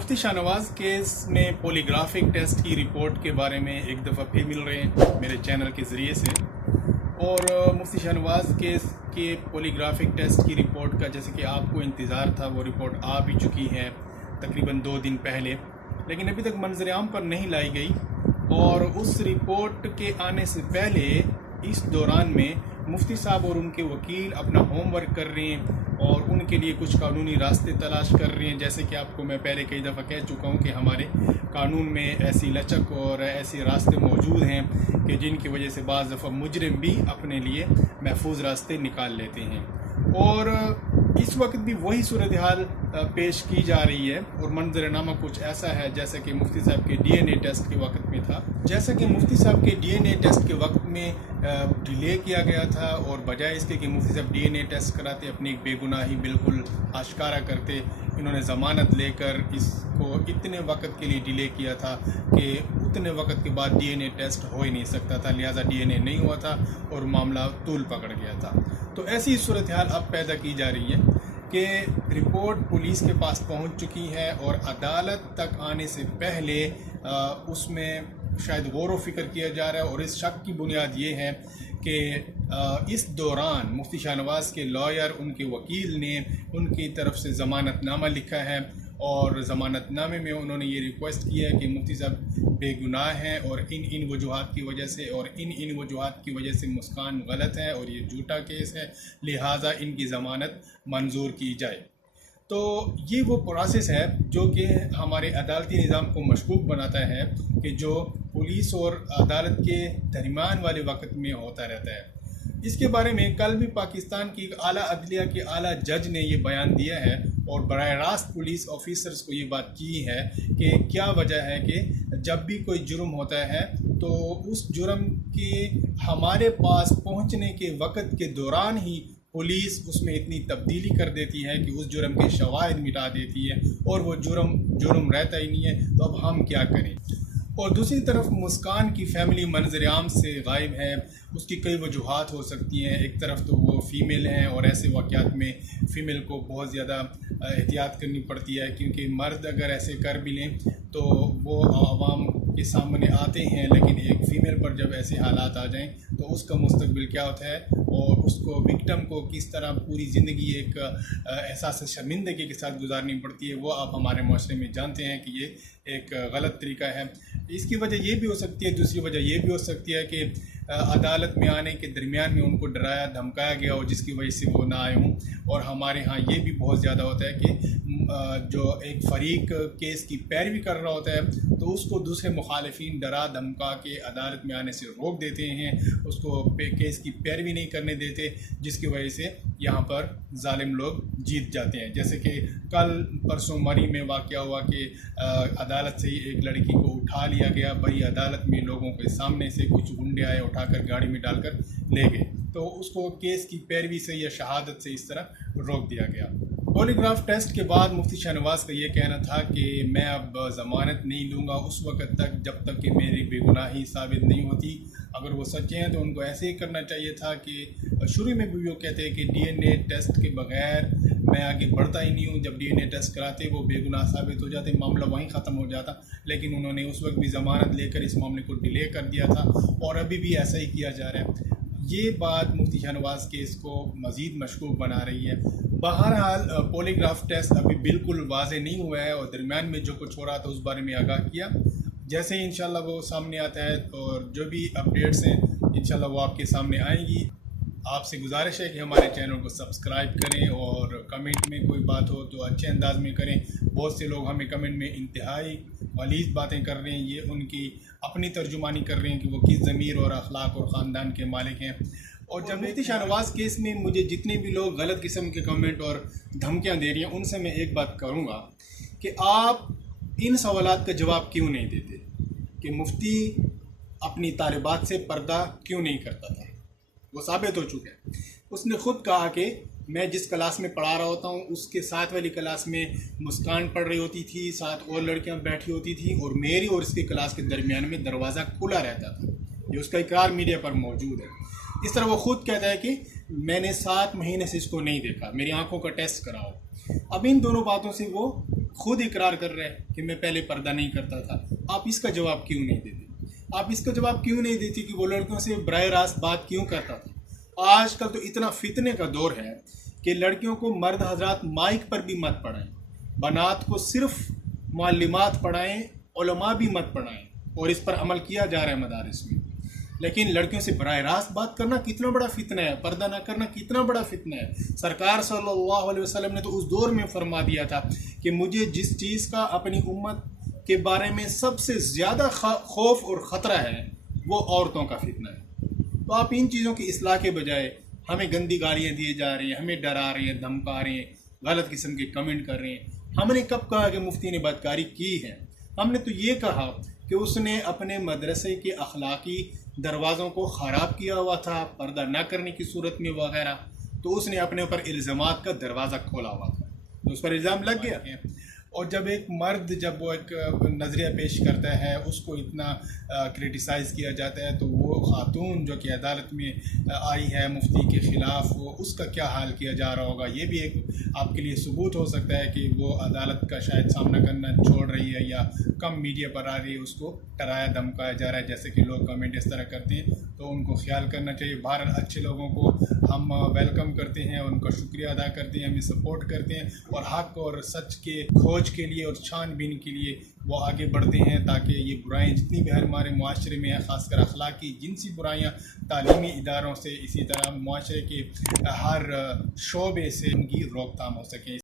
مفتی Shah Nawaz case میں پولیگرافک test کی report کے بارے میں ایک دفعہ پھر مل رہے ہیں میرے چینل کے ذریعے سے، اور مفتی شاہ نواز کیس کے پولیگرافک ٹیسٹ کی رپورٹ کا جیسے کہ آپ کو انتظار تھا وہ رپورٹ آ بھی چکی ہے تقریباً 2 دن پہلے، لیکن ابھی تک منظر عام پر نہیں لائی گئی۔ اور اس رپورٹ کے آنے سے پہلے اس دوران میں مفتی صاحب اور ان کے وکیل اپنا ہوم ورک کر رہے ہیں اور ان کے لیے کچھ قانونی راستے تلاش کر رہے ہیں، جیسے کہ آپ کو میں پہلے کئی دفعہ کہہ چکا ہوں کہ ہمارے قانون میں ایسی لچک اور ایسے راستے موجود ہیں کہ جن کی وجہ سے بعض دفعہ مجرم بھی اپنے لیے محفوظ راستے نکال لیتے ہیں۔ اور اس وقت بھی وہی صورتحال پیش کی جا رہی ہے اور منظر نامہ کچھ ایسا ہے جیسا کہ مفتی صاحب کے ڈی این اے ٹیسٹ کے وقت میں تھا، جیسا کہ مفتی صاحب کے ڈی این اے ٹیسٹ کے وقت میں ڈیلے کیا گیا تھا، اور بجائے اس کے کہ مفتی صاحب ڈی این اے ٹیسٹ کراتے اپنی بے گناہی بالکل آشکارا کرتے، انہوں نے ضمانت لے کر اس کو اتنے وقت کے لیے ڈیلے کیا تھا کہ اتنے وقت کے بعد ڈی این اے ٹیسٹ ہو ہی نہیں سکتا تھا، لہٰذا ڈی این اے نہیں ہوا تھا اور معاملہ طول پکڑ گیا تھا۔ تو ایسی صورتحال اب پیدا کی جا رہی ہے کہ رپورٹ پولیس کے پاس پہنچ چکی ہے اور عدالت تک آنے سے پہلے اس میں شاید غور و فکر کیا جا رہا ہے، اور اس شک کی بنیاد یہ ہے کہ اس دوران مفتی شاہ نواز کے لائر، ان کے وکیل نے ان کی طرف سے ضمانت نامہ لکھا ہے، اور ضمانت نامے میں انہوں نے یہ ریکویسٹ کیا ہے کہ مفتی صاحب بے گناہ ہیں اور ان وجوہات کی وجہ سے اور ان وجوہات کی وجہ سے مسکان غلط ہے اور یہ جھوٹا کیس ہے، لہٰذا ان کی ضمانت منظور کی جائے۔ تو یہ وہ پروسیس ہے جو کہ ہمارے عدالتی نظام کو مشکوک بناتا ہے کہ جو پولیس اور عدالت کے درمیان والے وقت میں ہوتا رہتا ہے۔ اس کے بارے میں کل بھی پاکستان کی اعلیٰ عدلیہ کے اعلیٰ جج نے یہ بیان دیا ہے اور براہ راست پولیس آفیسرز کو یہ بات کی ہے کہ کیا وجہ ہے کہ جب بھی کوئی جرم ہوتا ہے تو اس جرم کے ہمارے پاس پہنچنے کے وقت کے دوران ہی پولیس اس میں اتنی تبدیلی کر دیتی ہے کہ اس جرم کے شواہد مٹا دیتی ہے اور وہ جرم رہتا ہی نہیں ہے، تو اب ہم کیا کریں؟ اور دوسری طرف مسکان کی فیملی منظر عام سے غائب ہے، اس کی کئی وجوہات ہو سکتی ہیں۔ ایک طرف تو وہ فیمیل ہیں اور ایسے واقعات میں فیمیل کو بہت زیادہ احتیاط کرنی پڑتی ہے، کیونکہ مرد اگر ایسے کر بھی لیں تو وہ عوام کے سامنے آتے ہیں، لیکن ایک فیمیل پر جب ایسے حالات آ جائیں تو اس کا مستقبل کیا ہوتا ہے اور اس کو وکٹم کو کس طرح پوری زندگی ایک احساس شرمندگی کے ساتھ گزارنی پڑتی ہے، وہ آپ ہمارے معاشرے میں جانتے ہیں کہ یہ ایک غلط طریقہ ہے۔ اس کی وجہ یہ بھی ہو سکتی ہے، دوسری وجہ یہ بھی ہو سکتی ہے کہ عدالت میں آنے کے درمیان میں ان کو ڈرایا دھمکایا گیا ہو جس کی وجہ سے وہ نہ آئے ہوں، اور ہمارے ہاں یہ بھی بہت زیادہ ہوتا ہے کہ جو ایک فریق کیس کی پیروی کر رہا ہوتا ہے تو اس کو دوسرے مخالفین ڈرا دھمکا کے عدالت میں آنے سے روک دیتے ہیں، اس کو کیس کی پیروی نہیں کرنے دیتے، جس کی وجہ سے یہاں پر ظالم لوگ جیت جاتے ہیں۔ جیسے کہ کل پرسوں مری میں واقعہ ہوا کہ عدالت سے ہی ایک لڑکی کو اٹھا لیا گیا، بڑی عدالت میں لوگوں کے سامنے سے کچھ گنڈے آئے، اٹھا کر گاڑی میں ڈال کر لے گئے، تو اس کو کیس کی پیروی سے یا شہادت سے اس طرح روک دیا گیا۔ پولیگراف ٹیسٹ کے بعد مفتی شاہ نواز کا یہ کہنا تھا کہ میں اب ضمانت نہیں لوں گا اس وقت تک جب تک کہ میری بے گناہی ثابت نہیں ہوتی۔ اگر وہ سچے ہیں تو ان کو ایسے ہی کرنا چاہیے تھا کہ شروع میں بھی وہ کہتے ہیں کہ ڈی این اے ٹیسٹ کے بغیر میں آگے بڑھتا ہی نہیں ہوں، جب ڈی این اے ٹیسٹ کراتے وہ بے گناہ ثابت ہو جاتے، معاملہ وہیں ختم ہو جاتا، لیکن انہوں نے اس وقت بھی ضمانت لے کر اس معاملے کو ڈیلے کر دیا تھا اور ابھی بھی ایسا ہی کیا جا رہا ہے۔ یہ بات مفتی شاہ نواز کیس کو مزید مشکوک بنا رہی ہے۔ بہرحال پولیگراف ٹیسٹ ابھی بالکل واضح نہیں ہوا ہے اور درمیان میں جو کچھ ہو رہا تھا اس بارے میں آگاہ کیا، جیسے ہی انشاءاللہ وہ سامنے آتا ہے اور جو بھی اپڈیٹس ہیں انشاءاللہ وہ آپ کے سامنے آئیں گی۔ آپ سے گزارش ہے کہ ہمارے چینل کو سبسکرائب کریں اور کمنٹ میں کوئی بات ہو تو اچھے انداز میں کریں۔ بہت سے لوگ ہمیں کمنٹ میں انتہائی غلیظ باتیں کر رہے ہیں، یہ ان کی اپنی ترجمانی کر رہے ہیں کہ وہ کس ضمیر اور اخلاق اور خاندان کے مالک ہیں۔ اور جب مفتی شاہ نواز کیس میں مجھے جتنے بھی لوگ غلط قسم کے کمنٹ اور دھمکیاں دے رہی ہیں ان سے میں ایک بات کروں گا کہ آپ ان سوالات کا جواب کیوں نہیں دیتے کہ مفتی اپنی طالبات سے پردہ کیوں نہیں کرتا تھا؟ وہ ثابت ہو چکا ہے۔ اس نے خود کہا کہ میں جس کلاس میں پڑھا رہا ہوتا ہوں اس کے ساتھ والی کلاس میں مسکان پڑھ رہی ہوتی تھی، ساتھ اور لڑکیاں بیٹھی ہوتی تھیں اور میری اور اس کی کلاس کے درمیان میں دروازہ کھلا رہتا تھا، یہ اس کا اقرار میڈیا پر موجود ہے۔ اس طرح وہ خود کہتا ہے کہ میں نے 7 مہینے سے اس کو نہیں دیکھا، میری آنکھوں کا ٹیسٹ کراؤ۔ اب ان دونوں باتوں سے وہ خود اقرار کر رہے ہیں کہ میں پہلے پردہ نہیں کرتا تھا، آپ اس کا جواب کیوں نہیں دیتے؟ آپ اس کا جواب کیوں نہیں دیتی کہ وہ لڑکیوں سے براہ راست بات کیوں کرتا تھا؟ آج کل تو اتنا فتنے کا دور ہے کہ لڑکیوں کو مرد حضرات مائک پر بھی مت پڑھائیں، بنات کو صرف معلمات پڑھائیں، علماء بھی مت پڑھائیں، اور اس پر عمل کیا جا رہا ہے مدارس میں۔ لیکن لڑکیوں سے براہ راست بات کرنا کتنا بڑا فتنہ ہے، پردہ نہ کرنا کتنا بڑا فتنہ ہے۔ سرکار صلی اللہ علیہ وسلم نے تو اس دور میں فرما دیا تھا کہ مجھے جس چیز کا اپنی امت کے بارے میں سب سے زیادہ خوف اور خطرہ ہے وہ عورتوں کا فتنہ ہے۔ تو آپ ان چیزوں کی اصلاح کے بجائے ہمیں گندی گالیاں دیے جا رہی ہیں، ہمیں ڈرا رہی ہیں، دھمکا رہی ہیں، غلط قسم کے کمنٹ کر رہے ہیں۔ ہم نے کب کہا کہ مفتی نے بدکاری کی ہے؟ ہم نے تو یہ کہا کہ اس نے اپنے مدرسے کے اخلاقی دروازوں کو خراب کیا ہوا تھا، پردہ نہ کرنے کی صورت میں وغیرہ، تو اس نے اپنے اوپر الزامات کا دروازہ کھولا ہوا تھا، تو اس پر الزام لگ گیا۔ اور جب ایک مرد جب وہ ایک نظریہ پیش کرتا ہے اس کو اتنا کرٹیسائز کیا جاتا ہے، تو وہ خاتون جو کہ عدالت میں آئی ہے مفتی کے خلاف، اس کا کیا حال کیا جا رہا ہوگا؟ یہ بھی ایک آپ کے لیے ثبوت ہو سکتا ہے کہ وہ عدالت کا شاید سامنا کرنا چھوڑ رہی ہے یا کم میڈیا پر آ رہی ہے، اس کو ڈرایا دھمکایا جا رہا ہے جیسے کہ لوگ کمنٹ اس طرح کرتے ہیں، تو ان کو خیال کرنا چاہیے۔ بہرحال اچھے لوگوں کو ہم ویلکم کرتے ہیں، ان کا شکریہ ادا کرتے ہیں، ہمیں سپورٹ کرتے ہیں، اور حق اور سچ کے کھوج کے لیے اور چھان بین کے لیے وہ آگے بڑھتے ہیں، تاکہ یہ برائیں جتنی بھی ہمارے معاشرے میں ہیں، خاص کر اخلاقی جنسی برائیاں تعلیمی اداروں سے، اسی طرح معاشرے کے ہر شعبے سے ان کی روک تھام ہو سکے۔